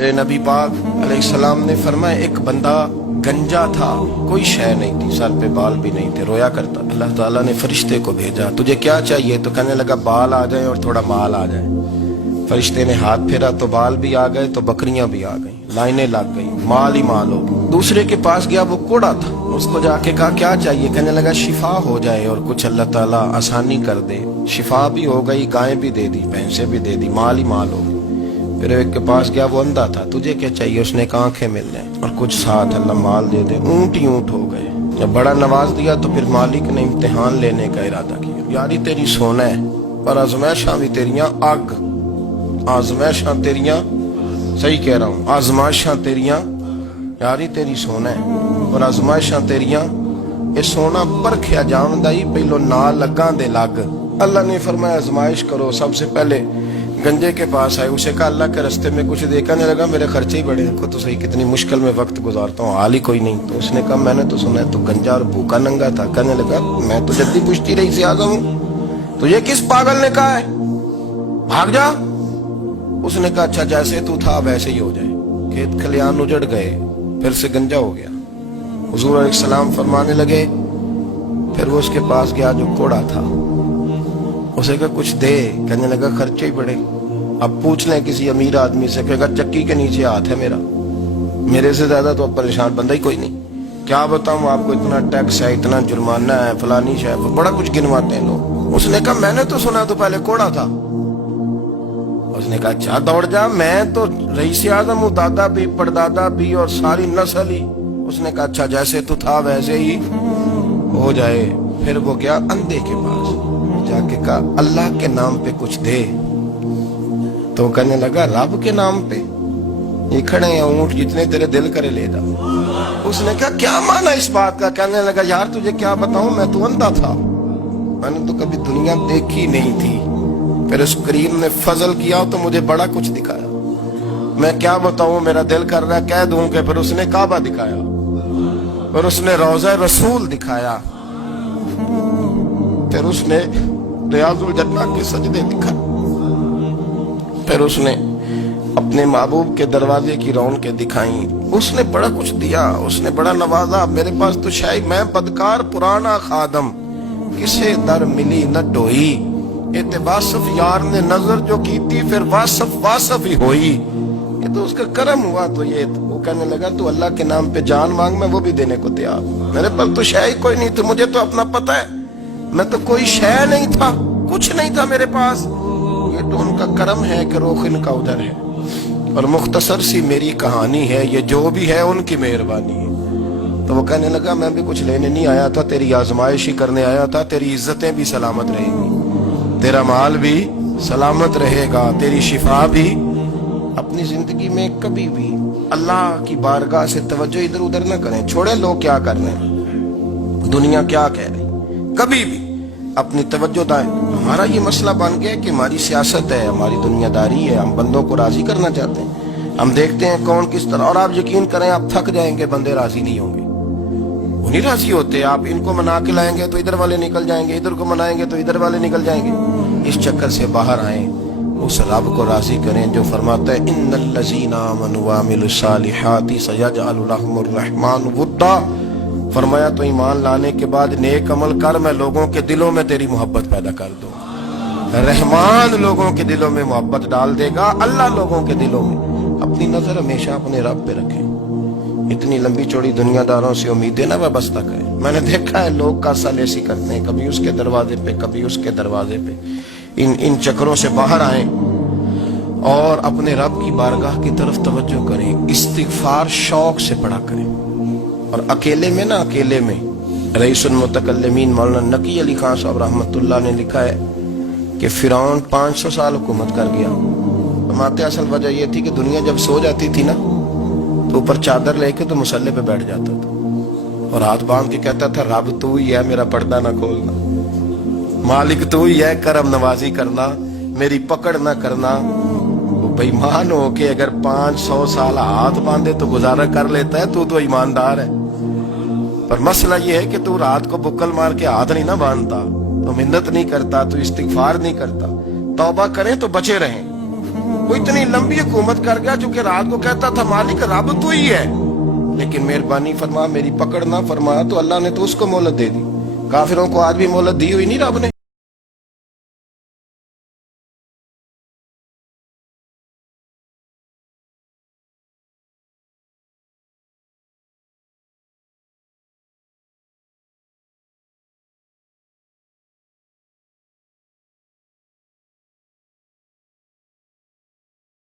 नबी पाक अलैहिस्सलाम ने फरमाया एक बंदा गंजा था, कोई शय नहीं थी, सर पे बाल भी नहीं थे, रोया करता। अल्लाह ताला ने फरिश्ते को भेजा, तुझे क्या चाहिए? तो कहने लगा बाल आ जाए और थोड़ा माल आ जाए। फरिश्ते ने हाथ फेरा तो बाल भी आ गए तो बकरियां भी आ गई, लाइनें लग गई, माल ही माल हो। दूसरे के पास गया, वो कोड़ा था, उसको जाके कहा क्या चाहिए? कहने लगा शिफा हो जाए और कुछ अल्लाह ताला आसानी कर दे। शिफा भी हो गई, गायें भी दे दी, भैंसें भी दे दी, माल ही माल हो। फिर एक के पास गया, वो अंधा था, तुझे क्या चाहिए? उसने कहा आंखें मिल जाए और कुछ साथ अल्लाह माल दे दे। ऊंट ही ऊंट हो गए। जब बड़ा नवाज दिया तो फिर मालिक ने इम्तिहान लेने का इरादा किया। यारी तेरी सोना है पर आजमाइशां भी तेरियां अग, आजमाइशां तेरियां, सही कह रहा हूं, आजमाइशां तेरियां, यारी तेरी सोना है और आजमाइशां तेरियां। ये सोना परखिया जावंदा ही पहलो ना लगा दे लग। अल्लाह ने फरमाया आजमाइश करो। सबसे पहले गंजे के पास आए, उसे कहा अल्लाह के रास्ते में कुछ देखा नहीं लगा, मेरे खर्चे ही बड़े, को तो सही कितनी मुश्किल में वक्त गुजारता हूँ, हाल ही कोई नहीं। तो उसने कहा मैंने तो सुना है तू गंजा और भूखा नंगा था। कहने लगा मैं तो जल्दी पूछती रही से आजा हूँ, तुझे किस पागल ने कहा है भाग जा? उसने कहा अच्छा जैसे तू था वैसे ही हो जाए। खेत खलियान उजड़ गए, फिर से गंजा हो गया। हुजूर अलैहिस्सलाम फरमाने लगे, फिर वो उसके पास गया जो कोड़ा था, उसे कहा कुछ दे। कहने लगा खर्चे ही बड़े, अब पूछ लें किसी अमीर आदमी से, कहेगा चक्की के नीचे हाथ है मेरा, मेरे से ज्यादा तो अब परेशान बंदा ही कोई नहीं। क्या बताऊं आपको, इतना टैक्स है, इतना जुर्माना है, फलानी शय, बड़ा कुछ गिनवाते हैं लोग। उसने कहा मैंने तो सुना तो पहले कोड़ा था। उसने कहा अच्छा दौड़ जा, मैं तो रईस आजम हूँ, दादा भी परदादा भी और सारी नस्ल ही। उसने कहा अच्छा जैसे तू था वैसे ही हो जाए। फिर वो गया अंधे के पास, जाके कहा अल्लाह के नाम पे कुछ दे। तो कहने लगा रब के नाम पे? ये खड़े हैं ऊंट, जितने तेरे दिल करे ले जा। उसने कहा क्या माना इस बात का? कहने लगा यार तुझे क्या बताऊं, मैं तो अंधा था, मैंने तो कभी दुनिया देखी नहीं थी, फिर उस करीम ने फजल किया तो मुझे बड़ा कुछ दिखाया। मैं क्या बताऊं, मेरा दिल कर रहा है कह दूं कि फिर उसने काबा दिखाया, फिर उसने रोज़ा रसूल दिखाया, फिर उसने रियाजुल जन्नह के सजदे दिखाए, फिर उसने अपने महबूब के दरवाजे की रौनकें दिखाई। उसने बड़ा कुछ दिया, उसने बड़ा नवाजा। मेरे पास तो शायद मैं बदकार पुराना खादम, किसे दर मिली न ढोई। ये वासफ यार ने नजर जो की थी, फिर वासफ वासफ ही होई। ये तो उसका करम हुआ। तो ये वो कहने लगा तू अल्लाह के नाम पे जान मांग, मैं वो भी देने को तैयार। मेरे पास तो शय कोई नहीं थी, मुझे तो अपना पता है, मैं तो कोई शय नहीं था, कुछ नहीं था मेरे पास। ये तो उनका करम है कि रुख इनका उधर है। और मुख्तसर सी मेरी कहानी है, ये जो भी है उनकी मेहरबानी है। तो वो कहने लगा मैं भी कुछ लेने नहीं आया था, तेरी आजमाइश ही करने आया था। तेरी इज्जतें भी सलामत रहेंगी, तेरा माल भी सलामत रहेगा, तेरी शिफा भी। अपनी जिंदगी में कभी भी अल्लाह की बारगाह से तवज्जो इधर उधर न करें, छोड़े लोग क्या कर रहे हैं, दुनिया क्या कह रही, कभी भी अपनी तवज्जो दाएं। हमारा ये मसला बन गया कि हमारी सियासत है, हमारी दुनियादारी है, हम बंदों को राजी करना चाहते हैं। हम देखते हैं कौन किस तरह, और आप यकीन करें आप थक जाएंगे, बंदे राजी नहीं होंगे, वो नहीं राजी होते। आप इनको मना के लाएंगे तो इधर वाले निकल जाएंगे, इधर को मनाएंगे तो इधर वाले निकल जाएंगे। इस चक्कर से बाहर आए, उस रब को राजी करें जो फरमाता है इन्नल्लज़ीना आमनू व अमिलुस्सालिहाति सयजअलु लहुमुर रहमानु वुद्दा। फरमाया तो ईमान लाने के बाद नेक अमल कर, मैं लोगों के दिलों में तेरी मोहब्बत पैदा कर दूं। रहमान लोगों के दिलों में मोहब्बत डाल देगा, अल्लाह लोगों के दिलों में। अपनी नजर हमेशा अपने रब पे रखें। इतनी लंबी चौड़ी दुनियादारों से उम्मीदें ना वाबस्ता करें। मैंने देखा है लोग कासा लेसी करते हैं, कभी उसके दरवाजे पे कभी उसके दरवाजे पे। इन चक्करों से बाहर आए और अपने रब की बारगाह की तरफ तवज्जो करें। इस्तिगफार शौक से पढ़ा करें। और अकेले में ना, अकेले में रईसुल मुतकल्लिमीन मौलाना नकी अली खान साहब रहमतुल्लाह ने लिखा है कि फिरौन 500 साल हुकूमत कर गया। फरमाते असल वजह यह थी कि दुनिया जब सो जाती थी ना तो ऊपर चादर लेके तो मुसल्ले पे बैठ जाता था और हाथ बांध के कहता था रब तू ही है, मेरा पर्दा ना खोलना, मालिक तू ही है, करम नवाजी करना, मेरी पकड़ ना करना। बेईमान हो के अगर 500 साल हाथ बांधे तो गुजारा कर लेता है, तू तो ईमानदार है। पर मसला ये है कि तू रात को बुक्कल मार के हाथ नहीं ना बांधता, तो मिन्नत नहीं करता, तो इस्तिगफार नहीं करता। तौबा करें तो बचे रहें, وہ اتنی لمبی حکومت کر گیا جو کہ رات کو کہتا تھا مالک رب تو ہی ہے، لیکن مہربانی فرما، میری پکڑ نہ فرما، تو اللہ نے تو اس کو مہلت دے دی۔ کافروں کو آج بھی مہلت دی ہوئی نہیں رب نے۔